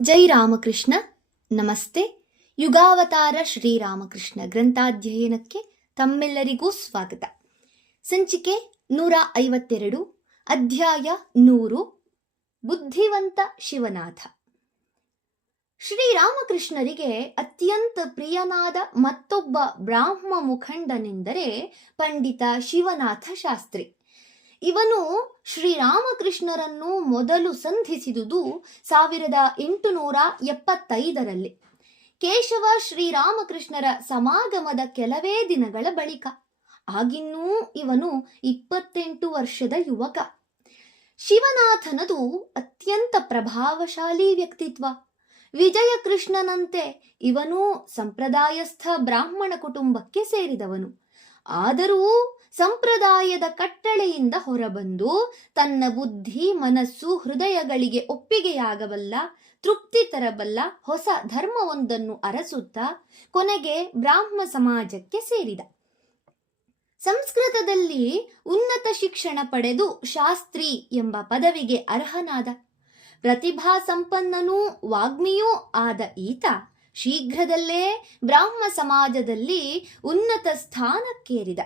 ಜೈ ರಾಮಕೃಷ್ಣ. ನಮಸ್ತೆ. ಯುಗಾವತಾರ ಶ್ರೀರಾಮಕೃಷ್ಣ ಗ್ರಂಥಾಧ್ಯಯನಕ್ಕೆ ತಮ್ಮೆಲ್ಲರಿಗೂ ಸ್ವಾಗತ. ಸಂಚಿಕೆ 152, ಅಧ್ಯಾಯ 100, ಬುದ್ಧಿವಂತ ಶಿವನಾಥ. ಶ್ರೀರಾಮಕೃಷ್ಣರಿಗೆ ಅತ್ಯಂತ ಪ್ರಿಯನಾದ ಮತ್ತೊಬ್ಬ ಬ್ರಾಹ್ಮ ಮುಖಂಡನೆಂದರೆ ಪಂಡಿತ ಶಿವನಾಥ ಶಾಸ್ತ್ರಿ. ಇವನು ಶ್ರೀರಾಮಕೃಷ್ಣರನ್ನು ಮೊದಲು ಸಂಧಿಸಿದುದು 1875ರಲ್ಲಿ ಕೇಶವ ಶ್ರೀರಾಮಕೃಷ್ಣರ ಸಮಾಗಮದ ಕೆಲವೇ ದಿನಗಳ ಬಳಿಕ. ಆಗಿನ್ನೂ ಇವನು 28 ವರ್ಷದ ಯುವಕ. ಶಿವನಾಥನದು ಅತ್ಯಂತ ಪ್ರಭಾವಶಾಲಿ ವ್ಯಕ್ತಿತ್ವ. ವಿಜಯಕೃಷ್ಣನಂತೆ ಇವನು ಸಂಪ್ರದಾಯಸ್ಥ ಬ್ರಾಹ್ಮಣ ಕುಟುಂಬಕ್ಕೆ ಸೇರಿದವನು. ಆದರೂ ಸಂಪ್ರದಾಯದ ಕಟ್ಟಳೆಯಿಂದ ಹೊರಬಂದು ತನ್ನ ಬುದ್ಧಿ, ಮನಸ್ಸು, ಹೃದಯಗಳಿಗೆ ಒಪ್ಪಿಗೆಯಾಗಬಲ್ಲ, ತೃಪ್ತಿ ತರಬಲ್ಲ ಹೊಸ ಧರ್ಮವೊಂದನ್ನು ಅರಸುತ್ತಾ ಕೊನೆಗೆ ಬ್ರಾಹ್ಮ ಸಮಾಜಕ್ಕೆ ಸೇರಿದ. ಸಂಸ್ಕೃತದಲ್ಲಿ ಉನ್ನತ ಶಿಕ್ಷಣ ಪಡೆದು ಶಾಸ್ತ್ರಿ ಎಂಬ ಪದವಿಗೆ ಅರ್ಹನಾದ. ಪ್ರತಿಭಾ ಸಂಪನ್ನನೂ ವಾಗ್ಮಿಯೂ ಆದ ಈತ ಶೀಘ್ರದಲ್ಲೇ ಬ್ರಾಹ್ಮ ಸಮಾಜದಲ್ಲಿ ಉನ್ನತ ಸ್ಥಾನಕ್ಕೇರಿದ.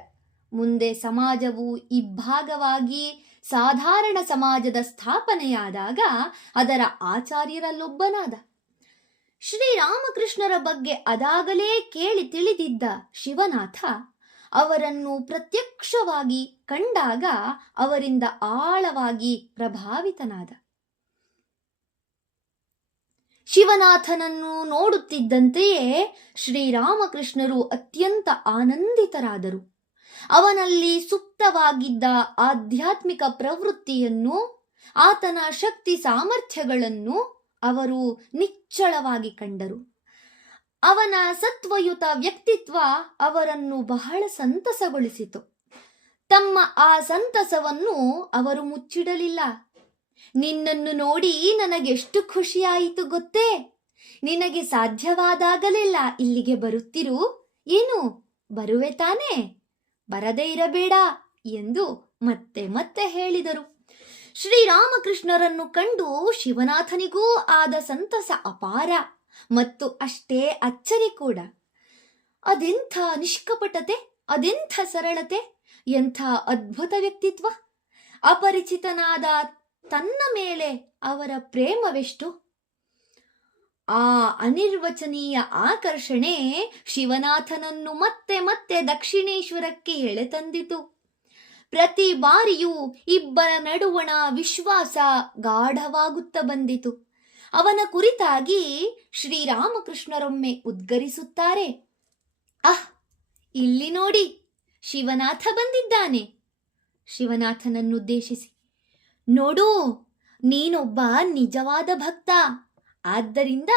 ಮುಂದೆ ಸಮಾಜವು ಇಬ್ಬಾಗವಾಗಿ ಸಾಧಾರಣ ಸಮಾಜದ ಸ್ಥಾಪನೆಯಾದಾಗ ಅದರ ಆಚಾರ್ಯರಲ್ಲೊಬ್ಬನಾದ. ಶ್ರೀರಾಮಕೃಷ್ಣರ ಬಗ್ಗೆ ಅದಾಗಲೇ ಕೇಳಿ ತಿಳಿದಿದ್ದ ಶಿವನಾಥ ಅವರನ್ನು ಪ್ರತ್ಯಕ್ಷವಾಗಿ ಕಂಡಾಗ ಅವರಿಂದ ಆಳವಾಗಿ ಪ್ರಭಾವಿತನಾದ. ಶಿವನಾಥನನ್ನು ನೋಡುತ್ತಿದ್ದಂತೆಯೇ ಶ್ರೀರಾಮಕೃಷ್ಣರು ಅತ್ಯಂತ ಆನಂದಿತರಾದರು. ಅವನಲ್ಲಿ ಸುಪ್ತವಾಗಿದ್ದ ಆಧ್ಯಾತ್ಮಿಕ ಪ್ರವೃತ್ತಿಯನ್ನು, ಆತನ ಶಕ್ತಿ ಸಾಮರ್ಥ್ಯಗಳನ್ನು ಅವರು ನಿಚ್ಚಳವಾಗಿ ಕಂಡರು. ಅವನ ಸತ್ವಯುತ ವ್ಯಕ್ತಿತ್ವ ಅವರನ್ನು ಬಹಳ ಸಂತಸಗೊಳಿಸಿತು. ತಮ್ಮ ಆ ಸಂತಸವನ್ನು ಅವರು ಮುಚ್ಚಿಡಲಿಲ್ಲ. ನಿನ್ನನ್ನು ನೋಡಿ ನನಗೆಷ್ಟು ಖುಷಿಯಾಯಿತು ಗೊತ್ತೇ? ನಿನಗೆ ಸಾಧ್ಯವಾದಾಗಲೆಲ್ಲ ಇಲ್ಲಿಗೆ ಬರುತ್ತಿರು. ಏನು, ಬರುವೆ ತಾನೇ? ಬರದೇ ಇರಬೇಡ ಎಂದು ಮತ್ತೆ ಮತ್ತೆ ಹೇಳಿದರು. ಶ್ರೀರಾಮಕೃಷ್ಣರನ್ನು ಕಂಡು ಶಿವನಾಥನಿಗೂ ಆದ ಸಂತಸ ಅಪಾರ ಮತ್ತು ಅಷ್ಟೇ ಅಚ್ಚರಿ ಕೂಡ. ಅದೆಂಥ ನಿಷ್ಕಪಟತೆ, ಅದೆಂಥ ಸರಳತೆ, ಎಂಥ ಅದ್ಭುತ ವ್ಯಕ್ತಿತ್ವ! ಅಪರಿಚಿತನಾದ ತನ್ನ ಮೇಲೆ ಅವರ ಪ್ರೇಮವೆಷ್ಟು! ಆ ಅನಿರ್ವಚನೀಯ ಆಕರ್ಷಣೆ ಶಿವನಾಥನನ್ನು ಮತ್ತೆ ಮತ್ತೆ ದಕ್ಷಿಣೇಶ್ವರಕ್ಕೆ ಎಳೆತಂದಿತು. ಪ್ರತಿ ಬಾರಿಯೂ ಇಬ್ಬರ ನಡುವಣ ವಿಶ್ವಾಸ ಗಾಢವಾಗುತ್ತಾ ಬಂದಿತು. ಅವನ ಕುರಿತಾಗಿ ಶ್ರೀರಾಮಕೃಷ್ಣರೊಮ್ಮೆ ಉದ್ಗರಿಸುತ್ತಾರೆ, ಅಹ್, ಇಲ್ಲಿ ನೋಡಿ, ಶಿವನಾಥ ಬಂದಿದ್ದಾನೆ. ಶಿವನಾಥನನ್ನುದ್ದೇಶಿಸಿ, ನೋಡು, ನೀನೊಬ್ಬ ನಿಜವಾದ ಭಕ್ತ. ಆದ್ದರಿಂದ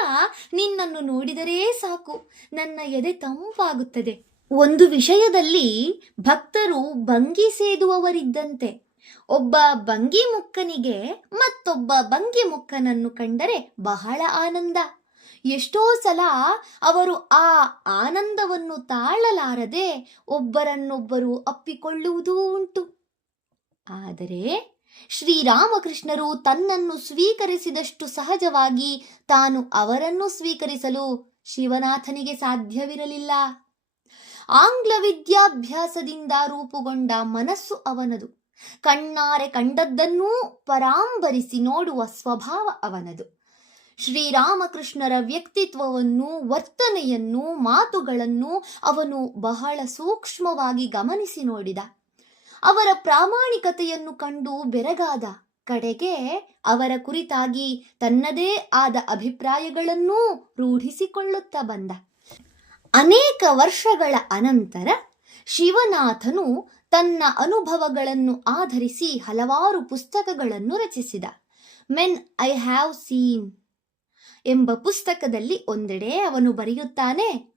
ನಿನ್ನನ್ನು ನೋಡಿದರೆ ಸಾಕು, ನನ್ನ ಎದೆ ತಂಪಾಗುತ್ತದೆ. ಒಂದು ವಿಷಯದಲ್ಲಿ ಭಕ್ತರು ಭಂಗಿ ಸೇದುವವರಿದ್ದಂತೆ. ಒಬ್ಬ ಭಂಗಿ ಮುಕ್ಕನಿಗೆ ಮತ್ತೊಬ್ಬ ಭಂಗಿ ಮುಕ್ಕನನ್ನು ಕಂಡರೆ ಬಹಳ ಆನಂದ. ಎಷ್ಟೋ ಸಲ ಅವರು ಆ ಆನಂದವನ್ನು ತಾಳಲಾರದೆ ಒಬ್ಬರನ್ನೊಬ್ಬರು ಅಪ್ಪಿಕೊಳ್ಳುವುದೂ ಉಂಟು. ಆದರೆ ಶ್ರೀರಾಮಕೃಷ್ಣರು ತನ್ನನ್ನು ಸ್ವೀಕರಿಸಿದಷ್ಟು ಸಹಜವಾಗಿ ತಾನು ಅವರನ್ನು ಸ್ವೀಕರಿಸಲು ಶಿವನಾಥನಿಗೆ ಸಾಧ್ಯವಿರಲಿಲ್ಲ. ಆಂಗ್ಲ ವಿದ್ಯಾಭ್ಯಾಸದಿಂದ ರೂಪುಗೊಂಡ ಮನಸ್ಸು ಅವನದು. ಕಣ್ಣಾರೆ ಕಂಡದ್ದನ್ನೂ ಪರಾಂಬರಿಸಿ ನೋಡುವ ಸ್ವಭಾವ ಅವನದು. ಶ್ರೀರಾಮಕೃಷ್ಣರ ವ್ಯಕ್ತಿತ್ವವನ್ನು, ವರ್ತನೆಯನ್ನು, ಮಾತುಗಳನ್ನು ಅವನು ಬಹಳ ಸೂಕ್ಷ್ಮವಾಗಿ ಗಮನಿಸಿ ನೋಡಿದ. ಅವರ ಪ್ರಾಮಾಣಿಕತೆಯನ್ನು ಕಂಡು ಬೆರಗಾದ. ಕಡೆಗೆ ಅವರ ಕುರಿತಾಗಿ ತನ್ನದೇ ಆದ ಅಭಿಪ್ರಾಯಗಳನ್ನೂ ರೂಢಿಸಿಕೊಳ್ಳುತ್ತಾ ಬಂದ. ಅನೇಕ ವರ್ಷಗಳ ಅನಂತರ ಶಿವನಾಥನು ತನ್ನ ಅನುಭವಗಳನ್ನು ಆಧರಿಸಿ ಹಲವಾರು ಪುಸ್ತಕಗಳನ್ನು ರಚಿಸಿದ. ಮೆನ್ ಐ ಹ್ಯಾವ್ ಸೀನ್ ಎಂಬ ಪುಸ್ತಕದಲ್ಲಿ ಒಂದೆಡೆ ಅವನು ಬರೆಯುತ್ತಾನೆ,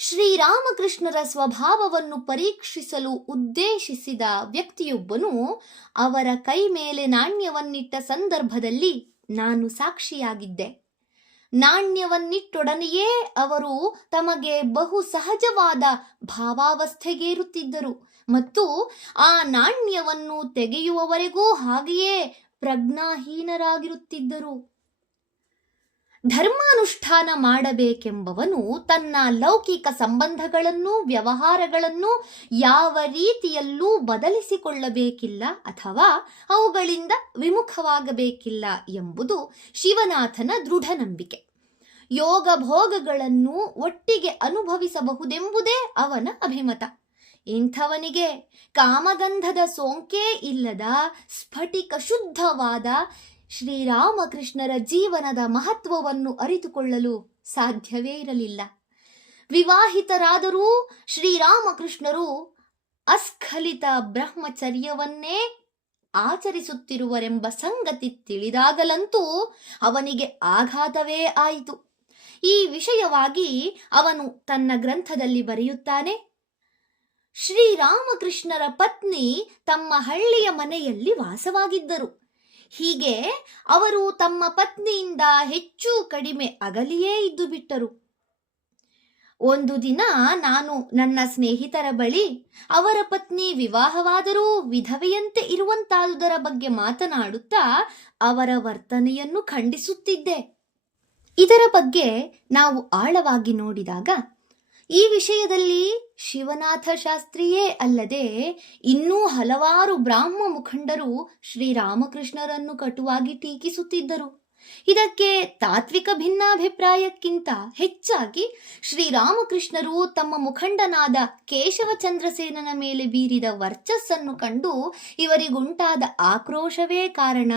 ಶ್ರೀರಾಮಕೃಷ್ಣರ ಸ್ವಭಾವವನ್ನು ಪರೀಕ್ಷಿಸಲು ಉದ್ದೇಶಿಸಿದ ವ್ಯಕ್ತಿಯೊಬ್ಬನು ಅವರ ಕೈ ಮೇಲೆ ನಾಣ್ಯವನ್ನಿಟ್ಟ ಸಂದರ್ಭದಲ್ಲಿ ನಾನು ಸಾಕ್ಷಿಯಾಗಿದ್ದೆ. ನಾಣ್ಯವನ್ನಿಟ್ಟೊಡನೆಯೇ ಅವರು ತಮಗೆ ಬಹು ಸಹಜವಾದ ಭಾವಾವಸ್ಥೆಗೇರುತ್ತಿದ್ದರು ಮತ್ತು ಆ ನಾಣ್ಯವನ್ನು ತೆಗೆಯುವವರೆಗೂ ಹಾಗೆಯೇ ಪ್ರಜ್ಞಾಹೀನರಾಗಿರುತ್ತಿದ್ದರು. ಧರ್ಮಾನುಷ್ಠಾನ ಮಾಡಬೇಕೆಂಬವನು ತನ್ನ ಲೌಕಿಕ ಸಂಬಂಧಗಳನ್ನು ವ್ಯವಹಾರಗಳನ್ನು ಯಾವ ರೀತಿಯಲ್ಲೂ ಬದಲಿಸಿಕೊಳ್ಳಬೇಕಿಲ್ಲ ಅಥವಾ ಅವುಗಳಿಂದ ವಿಮುಖವಾಗಬೇಕಿಲ್ಲ ಎಂಬುದು ಶಿವನಾಥನ ದೃಢ ನಂಬಿಕೆ. ಯೋಗ ಭೋಗಗಳನ್ನು ಒಟ್ಟಿಗೆ ಅನುಭವಿಸಬಹುದೆಂಬುದೇ ಅವನ ಅಭಿಮತ. ಇಂಥವನಿಗೆ ಕಾಮಗಂಧದ ಸೋಂಕೇ ಇಲ್ಲದ ಸ್ಫಟಿಕ ಶುದ್ಧವಾದ ಶ್ರೀರಾಮಕೃಷ್ಣರ ಜೀವನದ ಮಹತ್ವವನ್ನು ಅರಿತುಕೊಳ್ಳಲು ಸಾಧ್ಯವೇ ಇರಲಿಲ್ಲ. ವಿವಾಹಿತರಾದರೂ ಶ್ರೀರಾಮಕೃಷ್ಣರು ಅಸ್ಖಲಿತ ಬ್ರಹ್ಮಚರ್ಯವನ್ನೇ ಆಚರಿಸುತ್ತಿರುವರೆಂಬ ಸಂಗತಿ ತಿಳಿದಾಗಲಂತೂ ಅವನಿಗೆ ಆಘಾತವೇ ಆಯಿತು. ಈ ವಿಷಯವಾಗಿ ಅವನು ತನ್ನ ಗ್ರಂಥದಲ್ಲಿ ಬರೆಯುತ್ತಾನೆ: ಶ್ರೀರಾಮಕೃಷ್ಣರ ಪತ್ನಿ ತಮ್ಮ ಹಳ್ಳಿಯ ಮನೆಯಲ್ಲಿ ವಾಸವಾಗಿದ್ದರು. ಹೀಗೆ ಅವರು ತಮ್ಮ ಪತ್ನಿಯಿಂದ ಹೆಚ್ಚು ಕಡಿಮೆ ಅಗಲಿಯೇ ಇದ್ದು ಬಿಟ್ಟರು. ಒಂದು ದಿನ ನಾನು ನನ್ನ ಸ್ನೇಹಿತರ ಬಳಿ ಅವರ ಪತ್ನಿ ವಿವಾಹವಾದರೂ ವಿಧವೆಯಂತೆ ಇರುವಂತಾದುದರ ಬಗ್ಗೆ ಮಾತನಾಡುತ್ತಾ ಅವರ ವರ್ತನೆಯನ್ನು ಖಂಡಿಸುತ್ತಿದ್ದೆ. ಇದರ ಬಗ್ಗೆ ನಾವು ಆಳವಾಗಿ ನೋಡಿದಾಗ ಈ ವಿಷಯದಲ್ಲಿ ಶಿವನಾಥ ಶಾಸ್ತ್ರಿಯೇ ಅಲ್ಲದೆ ಇನ್ನೂ ಹಲವಾರು ಬ್ರಾಹ್ಮ ಮುಖಂಡರು ಶ್ರೀರಾಮಕೃಷ್ಣರನ್ನು ಕಟುವಾಗಿ ಟೀಕಿಸುತ್ತಿದ್ದರು. ಇದಕ್ಕೆ ತಾತ್ವಿಕ ಭಿನ್ನಾಭಿಪ್ರಾಯಕ್ಕಿಂತ ಹೆಚ್ಚಾಗಿ ಶ್ರೀರಾಮಕೃಷ್ಣರು ತಮ್ಮ ಮುಖಂಡನಾದ ಕೇಶವ ಚಂದ್ರಸೇನನ ಮೇಲೆ ಬೀರಿದ ವರ್ಚಸ್ಸನ್ನು ಕಂಡು ಇವರಿಗುಂಟಾದ ಆಕ್ರೋಶವೇ ಕಾರಣ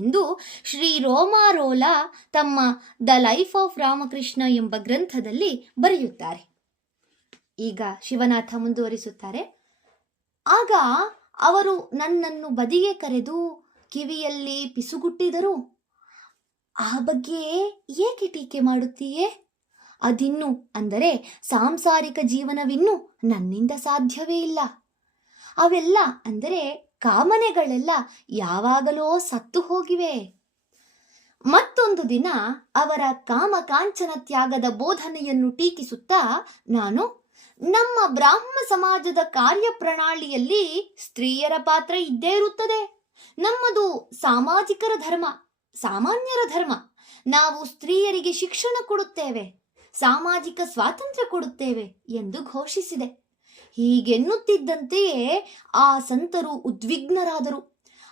ಎಂದು ಶ್ರೀ ರೋಮಾರೋಲಾ ತಮ್ಮ ದ ಲೈಫ್ ಆಫ್ ರಾಮಕೃಷ್ಣ ಎಂಬ ಗ್ರಂಥದಲ್ಲಿ ಬರೆಯುತ್ತಾರೆ. ಈಗ ಶಿವನಾಥ ಮುಂದುವರಿಸುತ್ತಾರೆ: ಆಗ ಅವರು ನನ್ನನ್ನು ಬದಿಗೆ ಕರೆದು ಕಿವಿಯಲ್ಲಿ ಪಿಸುಗುಟ್ಟಿದರು. ಆ ಬಗ್ಗೆ ಏಕೆ ಟೀಕೆ ಮಾಡುತ್ತೀಯೇ? ಅದಿನ್ನು ಅಂದರೆ ಸಾಂಸಾರಿಕ ಜೀವನವಿನ್ನು ನನ್ನಿಂದ ಸಾಧ್ಯವೇ ಇಲ್ಲ. ಅವೆಲ್ಲ ಅಂದರೆ ಕಾಮನೆಗಳೆಲ್ಲ ಯಾವಾಗಲೋ ಸತ್ತು ಹೋಗಿವೆ. ಮತ್ತೊಂದು ದಿನ ಅವರ ಕಾಮಕಾಂಚನ ತ್ಯಾಗದ ಬೋಧನೆಯನ್ನು ಟೀಕಿಸುತ್ತಾ ನಾನು, ನಮ್ಮ ಬ್ರಾಹ್ಮ ಸಮಾಜದ ಕಾರ್ಯಪ್ರಣಾಳಿಯಲ್ಲಿ ಸ್ತ್ರೀಯರ ಪಾತ್ರ ಇದ್ದೇ ಇರುತ್ತದೆ. ನಮ್ಮದು ಸಾಮಾಜಿಕರ ಧರ್ಮ, ಸಾಮಾನ್ಯರ ಧರ್ಮ. ನಾವು ಸ್ತ್ರೀಯರಿಗೆ ಶಿಕ್ಷಣ ಕೊಡುತ್ತೇವೆ, ಸಾಮಾಜಿಕ ಸ್ವಾತಂತ್ರ್ಯ ಕೊಡುತ್ತೇವೆ ಎಂದು ಘೋಷಿಸಿದೆ. ಹೀಗೆನ್ನುತ್ತಿದ್ದಂತೆಯೇ ಆ ಸಂತರು ಉದ್ವಿಗ್ನರಾದರು.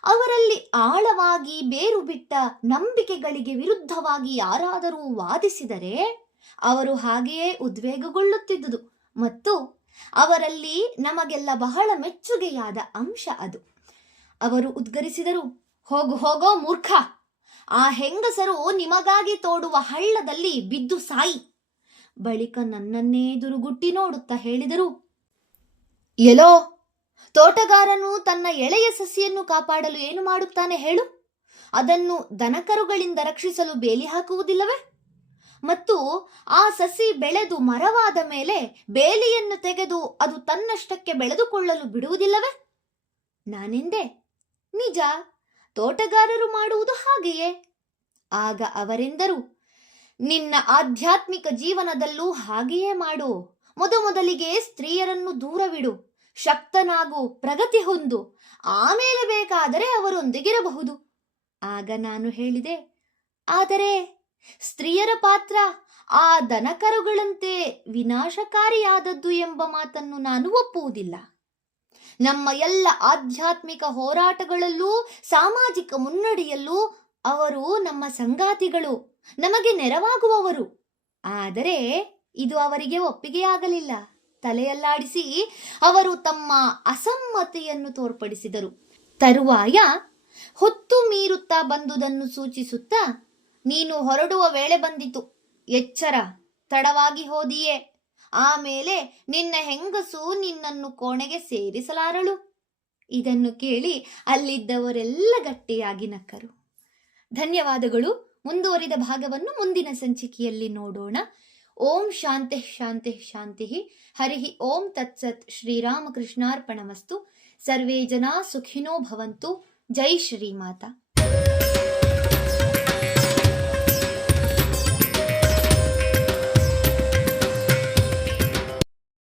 ಅವರಲ್ಲಿ ಆಳವಾಗಿ ಬೇರು ಬಿಟ್ಟ ನಂಬಿಕೆಗಳಿಗೆ ವಿರುದ್ಧವಾಗಿ ಯಾರಾದರೂ ವಾದಿಸಿದರೆ ಅವರು ಹಾಗೆಯೇ ಉದ್ವೇಗಗೊಳ್ಳುತ್ತಿದ್ದುದು. ಮತ್ತು ಅವರಲ್ಲಿ ನಮಗೆಲ್ಲ ಬಹಳ ಮೆಚ್ಚುಗೆಯಾದ ಅಂಶ ಅದು. ಅವರು ಉದ್ಗರಿಸಿದರು: ಹೋಗು ಹೋಗೋ ಮೂರ್ಖ, ಆ ಹೆಂಗಸರು ನಿಮಗಾಗಿ ತೋಡುವ ಹಳ್ಳದಲ್ಲಿ ಬಿದ್ದು ಸಾಯಿ. ಬಳಿಕ ನನ್ನನ್ನೇ ದುರುಗುಟ್ಟಿ ನೋಡುತ್ತಾ ಹೇಳಿದರು: ಎಲ್ಲೋ, ತೋಟಗಾರನು ತನ್ನ ಎಳೆಯ ಸಸಿಯನ್ನು ಕಾಪಾಡಲು ಏನು ಮಾಡುತ್ತಾನೆ ಹೇಳು? ಅದನ್ನು ದನಕರುಗಳಿಂದ ರಕ್ಷಿಸಲು ಬೇಲಿ ಹಾಕುವುದಿಲ್ಲವೇ? ಮತ್ತು ಆ ಸಸಿ ಬೆಳೆದು ಮರವಾದ ಮೇಲೆ ಬೇಲಿಯನ್ನು ತೆಗೆದು ಅದು ತನ್ನಷ್ಟಕ್ಕೆ ಬೆಳೆದುಕೊಳ್ಳಲು ಬಿಡುವುದಿಲ್ಲವೇ? ನಾನೆಂದೆ, ನಿಜ, ತೋಟಗಾರರು ಮಾಡುವುದು ಹಾಗೆಯೇ. ಆಗ ಅವರೆಂದರು, ನಿನ್ನ ಆಧ್ಯಾತ್ಮಿಕ ಜೀವನದಲ್ಲೂ ಹಾಗೆಯೇ ಮಾಡು. ಮೊದಲಿಗೆ ಸ್ತ್ರೀಯರನ್ನು ದೂರವಿಡು, ಶಕ್ತನಾಗು, ಪ್ರಗತಿ ಹೊಂದು, ಆಮೇಲೆ ಬೇಕಾದರೆ ಅವರೊಂದಿಗಿರಬಹುದು. ಆಗ ನಾನು ಹೇಳಿದೆ, ಆದರೆ ಸ್ತ್ರೀಯರ ಪಾತ್ರ ಆ ದನಕರುಗಳಂತೆ ವಿನಾಶಕಾರಿಯಾದದ್ದು ಎಂಬ ಮಾತನ್ನು ನಾನು ಒಪ್ಪುವುದಿಲ್ಲ. ನಮ್ಮ ಎಲ್ಲ ಆಧ್ಯಾತ್ಮಿಕ ಹೋರಾಟಗಳಲ್ಲೂ ಸಾಮಾಜಿಕ ಮುನ್ನಡೆಯಲ್ಲೂ ಅವರು ನಮ್ಮ ಸಂಗಾತಿಗಳು, ನಮಗೆ ನೆರವಾಗುವವರು. ಆದರೆ ಇದು ಅವರಿಗೆ ಒಪ್ಪಿಗೆಯಾಗಲಿಲ್ಲ. ತಲೆಯಲ್ಲಾಡಿಸಿ ಅವರು ತಮ್ಮ ಅಸಮ್ಮತಿಯನ್ನು ತೋರ್ಪಡಿಸಿದರು. ತರುವಾಯ ಹೊತ್ತು ಮೀರುತ್ತಾ ಬಂದುದನ್ನು ಸೂಚಿಸುತ್ತಾ, ನೀನು ಹೊರಡುವ ವೇಳೆ ಬಂದಿತು, ಎಚ್ಚರ, ತಡವಾಗಿ ಹೋದಿಯೇ, ಆಮೇಲೆ ನಿನ್ನ ಹೆಂಗಸು ನಿನ್ನನ್ನು ಕೋಣೆಗೆ ಸೇರಿಸಲಾರಳು. ಇದನ್ನು ಕೇಳಿ ಅಲ್ಲಿದ್ದವರೆಲ್ಲ ಗಟ್ಟಿಯಾಗಿ ನಕ್ಕರು. ಧನ್ಯವಾದಗಳು. ಮುಂದುವರಿದ ಭಾಗವನ್ನು ಮುಂದಿನ ಸಂಚಿಕೆಯಲ್ಲಿ ನೋಡೋಣ. ಓಂ ಶಾಂತಿ ಶಾಂತಿ ಶಾಂತಿ. ಹರಿ ಓಂ ತತ್ಸತ್. ಶ್ರೀರಾಮಕೃಷ್ಣಾರ್ಪಣಮಸ್ತು. ಸರ್ವೇ ಜನಾ ಸುಖಿನೋ ಭವಂತು. ಜೈ ಶ್ರೀಮಾತಾ.